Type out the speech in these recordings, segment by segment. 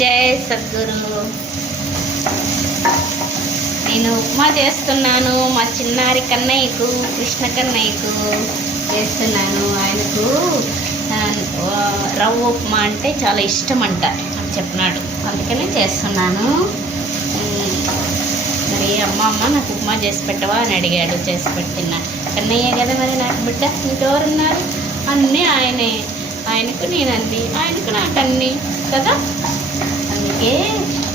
జై సద్గురు. నేను ఉప్మా చేస్తున్నాను. మా చిన్నారి కన్నయ్యకు, కృష్ణ కన్నయ్యకు చేస్తున్నాను. ఆయనకు రవ్వ ఉప్మా అంటే చాలా ఇష్టం అంట అని చెప్పినాడు. అందుకనే చేస్తున్నాను. మరి అమ్మ నాకు ఉప్మా చేసి పెట్టవా అని అడిగాడు. చేసి పెడుతున్నా. కన్నయ్య కదా మరి నాకు బిడ్డ, ఇంకెవరున్నారు? అన్నీ ఆయనే. ఆయనకు నేను అన్నీ, ఆయనకు నాకు అన్నీ కదా. అందుకే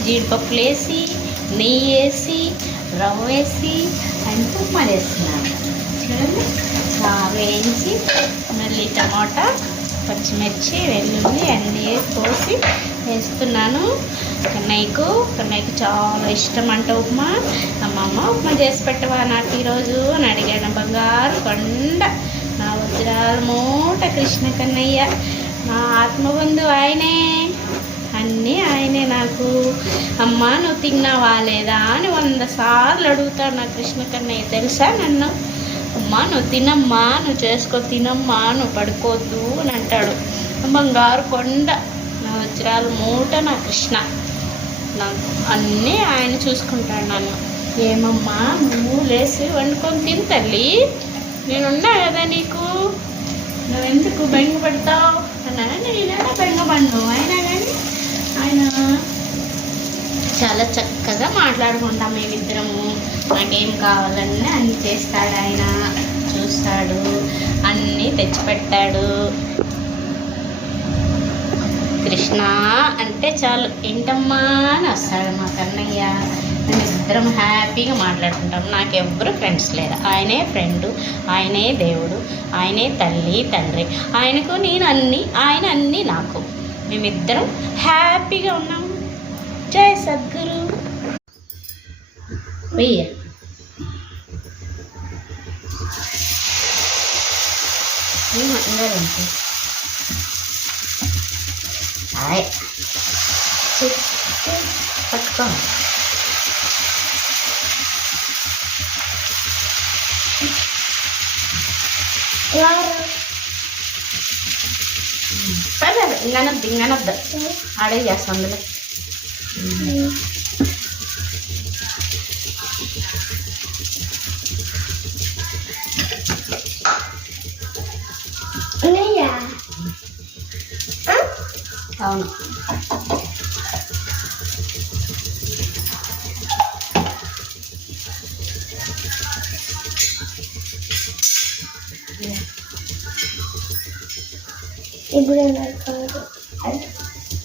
జీడిపప్పులు వేసి, నెయ్యి వేసి, రవ్వ వేసి ఆయనకు ఉప్మా చేస్తున్నాను. చూడండి, వేయించి మళ్ళీ టమాటా, పచ్చిమిర్చి, వెల్లుల్లి అన్నీ కోసి వేస్తున్నాను. కన్నయ్యకు చాలా ఇష్టం అంట ఉప్మా. అమ్మమ్మ ఉప్మా చేసి పెట్టవా నాకు ఈరోజు అని అడిగాను. బంగారు కొండ, నా వజ్రాల మూట కృష్ణ కన్నయ్య, నా ఆత్మబంధు ఆయనే, అన్నీ ఆయనే. నాకు అమ్మ నువ్వు తిన్నావా లేదా అని 100 సార్లు అడుగుతాడు నా కృష్ణ కన్నయ్య. తెలుసా నన్ను? అమ్మ నువ్వు తినమ్మా, నువ్వు చేసుకో, తినమ్మా, నువ్వు పడుకోవద్దు అని అంటాడు. బంగారు కొండ, నా వజ్రాల మూట నా కృష్ణ. నాకు అన్నీ ఆయన చూసుకుంటాడు నన్ను. ఏమమ్మా నువ్వు లేసి వండుకొని తిని తల్లి, నేనున్నా కదా నీకు, నువ్వెందుకు బెంగపడతావు అన్నాను. నేనైనా బెంగపడ్ను. అయినా కానీ ఆయన చాలా చక్కగా మాట్లాడుకుంటాం మేమిద్దరము. నాకేం కావాలన్నా అన్నీ చేస్తాడు ఆయన, చూస్తాడు, అన్నీ తెచ్చిపెట్టాడు. కృష్ణ అంటే చాలు, ఏంటమ్మా అని వస్తాడు మా కన్నయ్య. మేము ఇద్దరం హ్యాపీగా మాట్లాడుకుంటాం. నాకెవ్వరు ఫ్రెండ్స్ లేరు. ఆయనే ఫ్రెండు, ఆయనే దేవుడు, ఆయనే తల్లి తండ్రి. ఆయనకు నేను అన్నీ, ఆయన అన్నీ నాకు. మేమిద్దరం హ్యాపీగా ఉన్నాము. జై సద్గురు. వెయ్య పట్టుకో. పర్లేదు, ఇంకనొద్దు ఆడే చేస్తాం. అందులో అవును. ఇప్పుడు